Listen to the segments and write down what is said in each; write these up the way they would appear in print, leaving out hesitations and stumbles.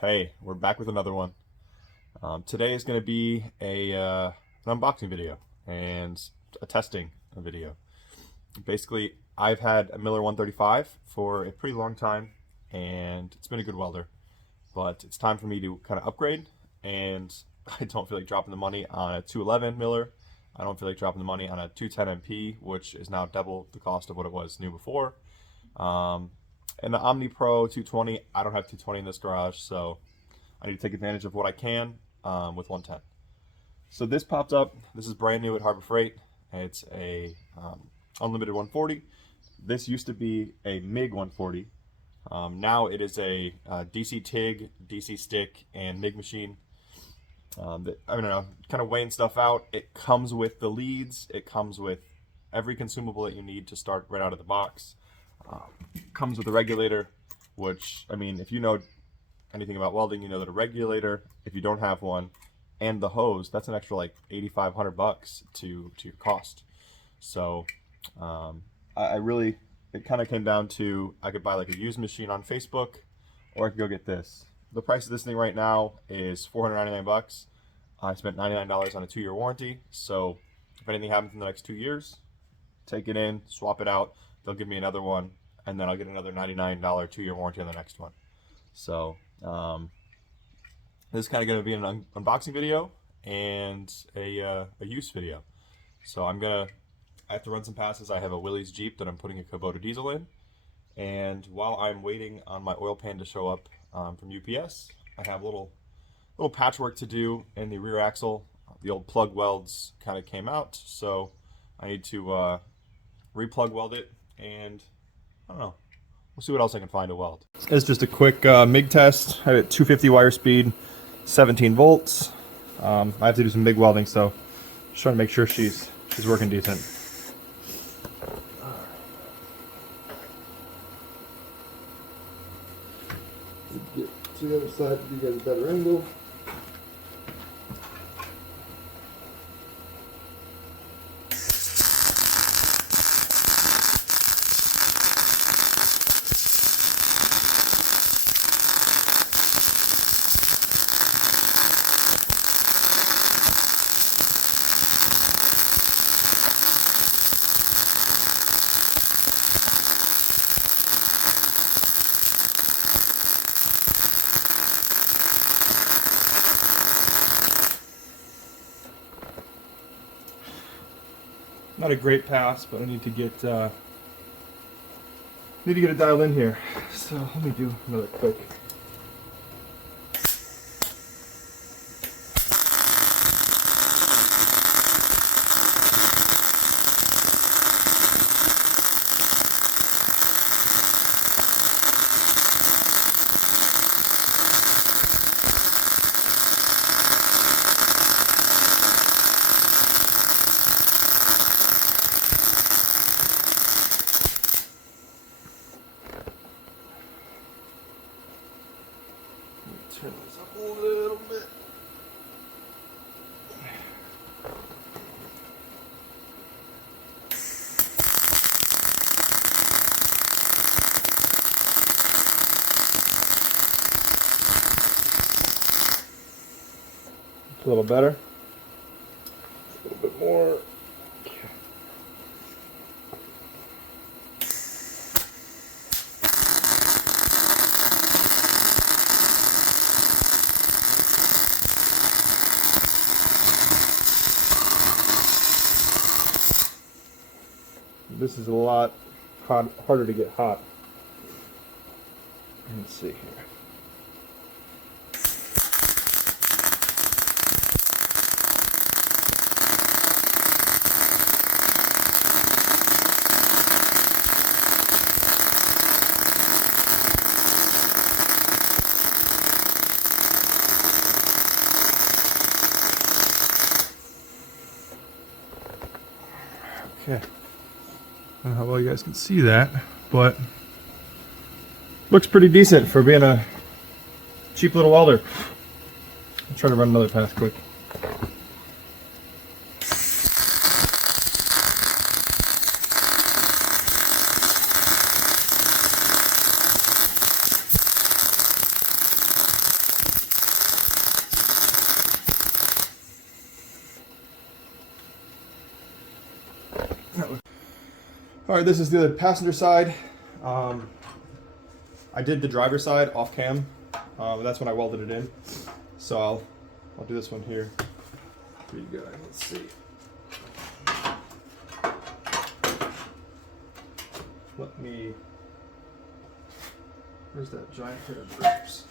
Hey, we're back with another one. Today is going to be an unboxing video and a testing video. Basically, I've had a Miller 135 for a pretty long time, and it's been a good welder. But it's time for me to kind of upgrade, and I don't feel like dropping the money on a 211 Miller. I don't feel like dropping the money on a 210 MP, which is now double the cost of what it was new before. And the Omni Pro 220, I don't have 220 in this garage, so I need to take advantage of what I can with 110. So this popped up. This is brand new at Harbor Freight. It's a unlimited 140. This used to be a MIG 140. Now it is a DC TIG, DC stick, and MIG machine. I don't know, kind of weighing stuff out. It comes with the leads. It comes with every consumable that you need to start right out of the box. Comes with a regulator, which, I mean, if you know anything about welding, you know that a regulator, if you don't have one, and the hose, that's an extra like $8,500 to your cost. So I really, it kind of came down to, I could buy like a used machine on Facebook, or I could go get this. The price of this thing right now is $499. I spent $99 on a 2-year warranty. So if anything happens in the next 2 years, take it in, swap it out. They'll give me another one, and then I'll get another $99 2-year warranty on the next one. So this is kind of going to be an unboxing video and a use video. So I have to run some passes. I have a Willys Jeep that I'm putting a Kubota diesel in, and while I'm waiting on my oil pan to show up from UPS, I have a little patchwork to do in the rear axle. The old plug welds kind of came out, so I need to replug weld it, and I don't know. We'll see what else I can find to weld. It's just a quick MIG test. I have it 250 wire speed, 17 volts. I have to do some MIG welding, so just trying to make sure she's working decent. Get to the other side to get a better angle. Not a great pass, but I need to get it dialed in here. So let me do another quick. Turn this up a little bit. It's a little better. A little bit more. This is a lot harder to get hot. Let's see here. Okay. I don't know how well you guys can see that, but looks pretty decent for being a cheap little welder. I'll try to run another pass quick. All right, this is the passenger side. I did the driver's side off cam. That's when I welded it in. So I'll do this one here for you guys. Let's see. Where's that giant pair of grips?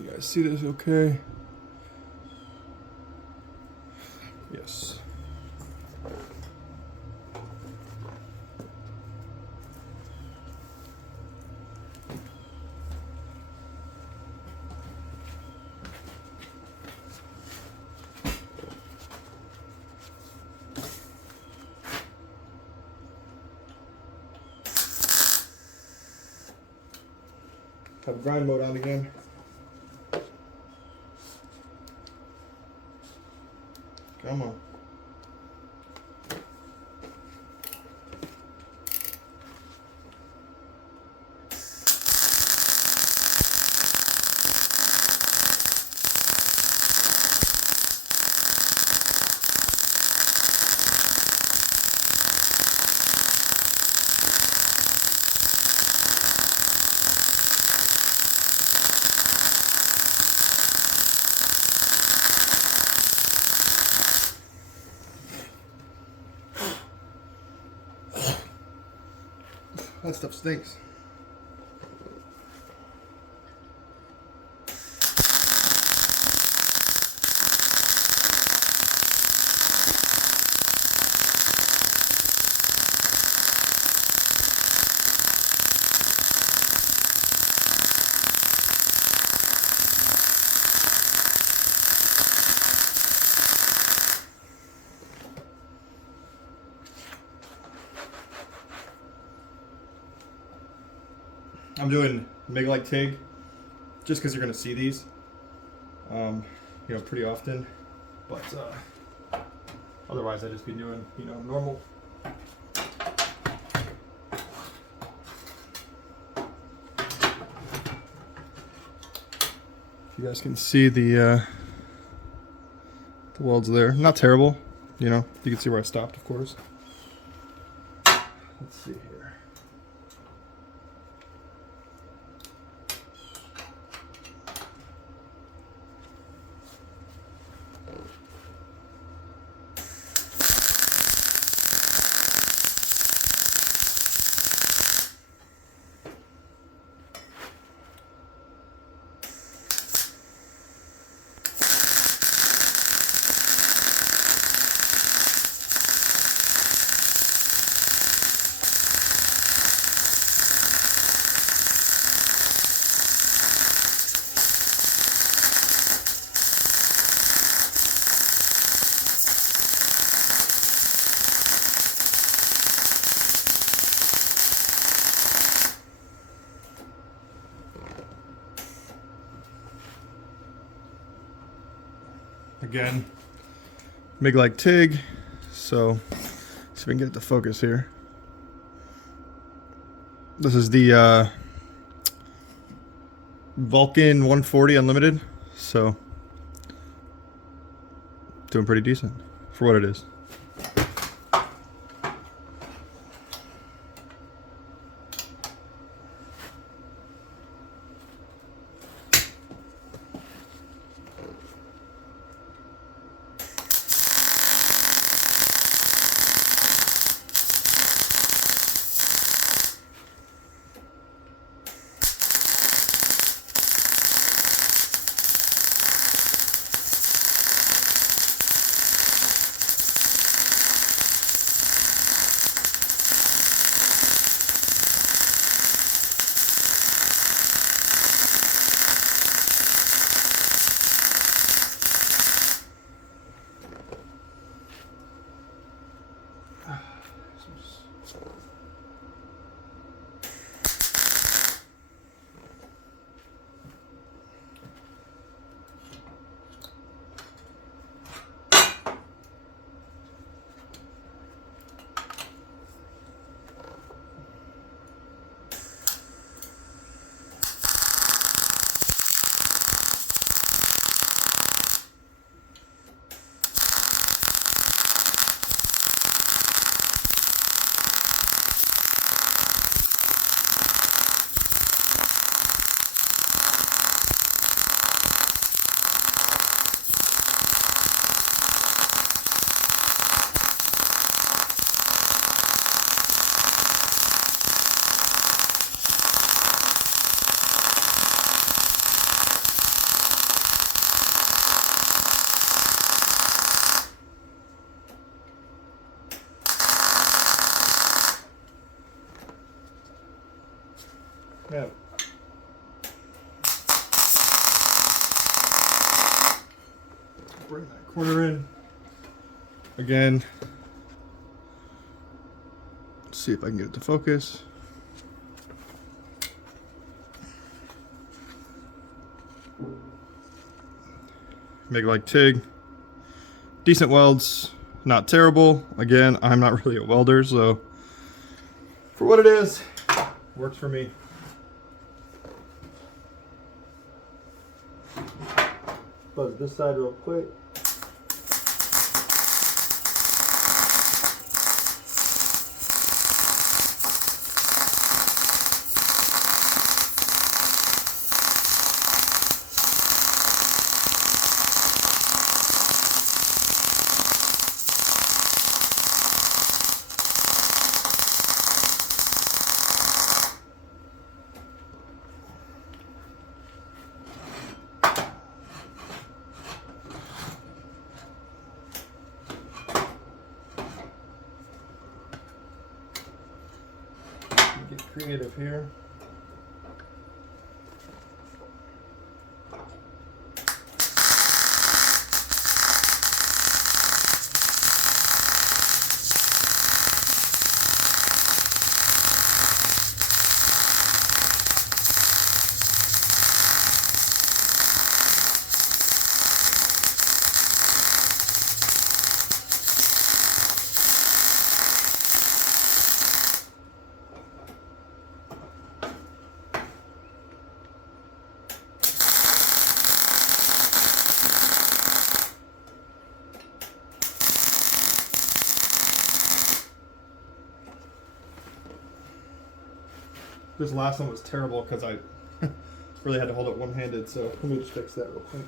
You guys see this okay? Yes. Have grind mode on again. Come on. That stuff stinks. I'm doing MIG like TIG just because you're going to see these, pretty often. But otherwise, I just be doing, normal. You guys can see the welds there. Not terrible, you can see where I stopped, of course. Let's see here. Again, MIG like TIG, so see if we can get it to focus here. This is the Vulcan 140 Unlimited, so doing pretty decent for what it is. Yeah. Bring that corner in. Again. Let's see if I can get it to focus. Make like TIG. Decent welds, not terrible. Again, I'm not really a welder, so for what it is, works for me. Buzz this side real quick. Get creative here. This last one was terrible because I really had to hold it one-handed, so let me just fix that real quick.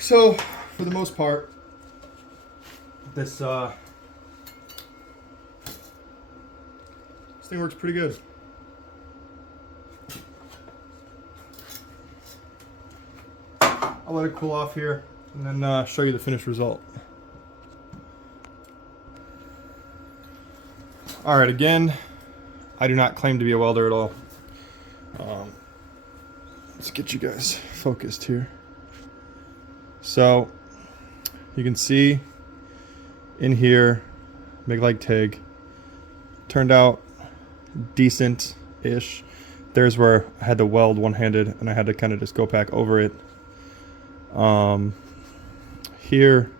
So, for the most part, this thing works pretty good. I'll let it cool off here and then show you the finished result. Alright, again, I do not claim to be a welder at all. Let's get you guys focused here. So, you can see in here, make like TIG, turned out decent-ish. There's where I had to weld one-handed and I had to kind of just go back over it. Here,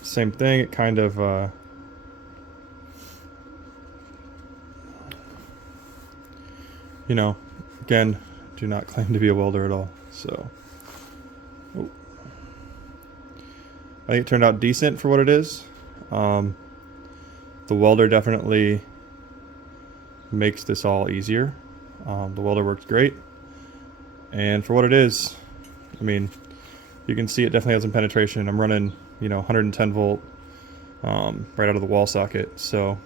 same thing, it kind of, you know, again, do not claim to be a welder at all, so. Oh. I think it turned out decent for what it is. The welder definitely makes this all easier. The welder works great. And for what it is, I mean, you can see it definitely has some penetration. I'm running, you know, 110 volt right out of the wall socket. So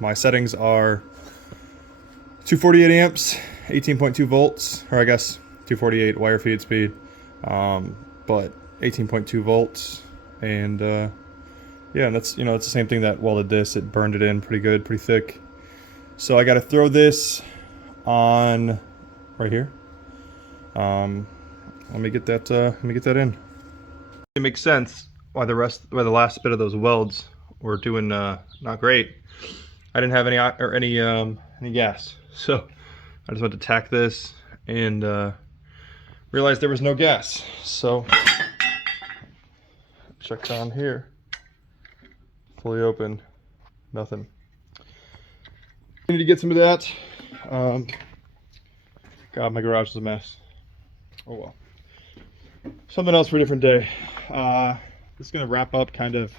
my settings are 248 amps, 18.2 volts, or I guess 248 wire feed speed, but 18.2 volts. And yeah, that's, you know, it's the same thing that welded this. It burned it in pretty good, pretty thick. So I got to throw this on right here. Let me get that in. It makes sense why the last bit of those welds were doing not great. I didn't have any gas, so I just went to tack this and realized there was no gas. So check down here, fully open, nothing. I need to get some of that. God, my garage is a mess. Oh well. Something else for a different day. This is gonna wrap up kind of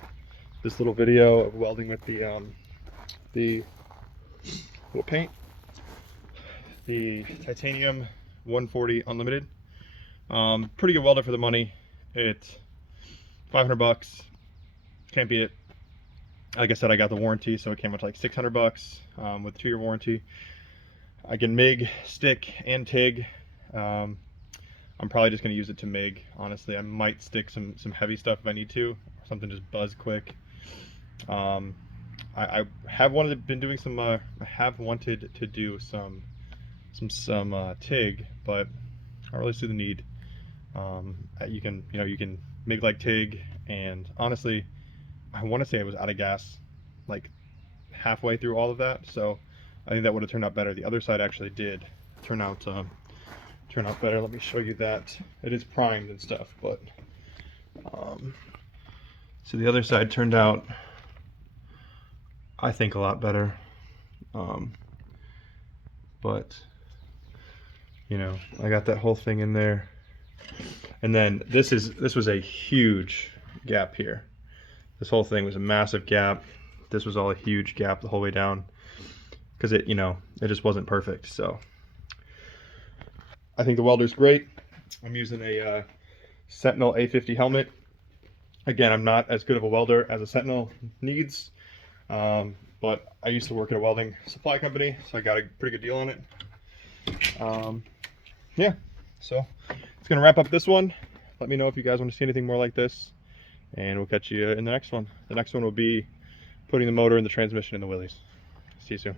this little video of welding with the paint, the titanium 140 unlimited. Pretty good welder for the money. It's $500. Can't beat it. Like I said, I got the warranty, so it came out to like $600 with a 2-year warranty. I can MIG, stick, and TIG. I'm probably just going to use it to MIG, honestly. I might stick some heavy stuff if I need to, something just buzz quick. I have been doing some. I have wanted to do some TIG, but I don't really see the need. You can MIG like TIG, and honestly, I want to say I was out of gas like halfway through all of that, so I think that would have turned out better. The other side actually did turn out better. Let me show you that. It is primed and stuff, but so the other side turned out, I think, a lot better. But you know, I got that whole thing in there, and then this was a huge gap here. This whole thing was a massive gap. This was all a huge gap the whole way down because it just wasn't perfect. So I think the welder's great. I'm using a Sentinel A50 helmet. Again, I'm not as good of a welder as a Sentinel needs, but I used to work at a welding supply company, so I got a pretty good deal on it. Yeah, so it's gonna wrap up this one. Let me know if you guys want to see anything more like this, and we'll catch you in the next one. The next one will be putting the motor and the transmission in the wheelies. See you soon.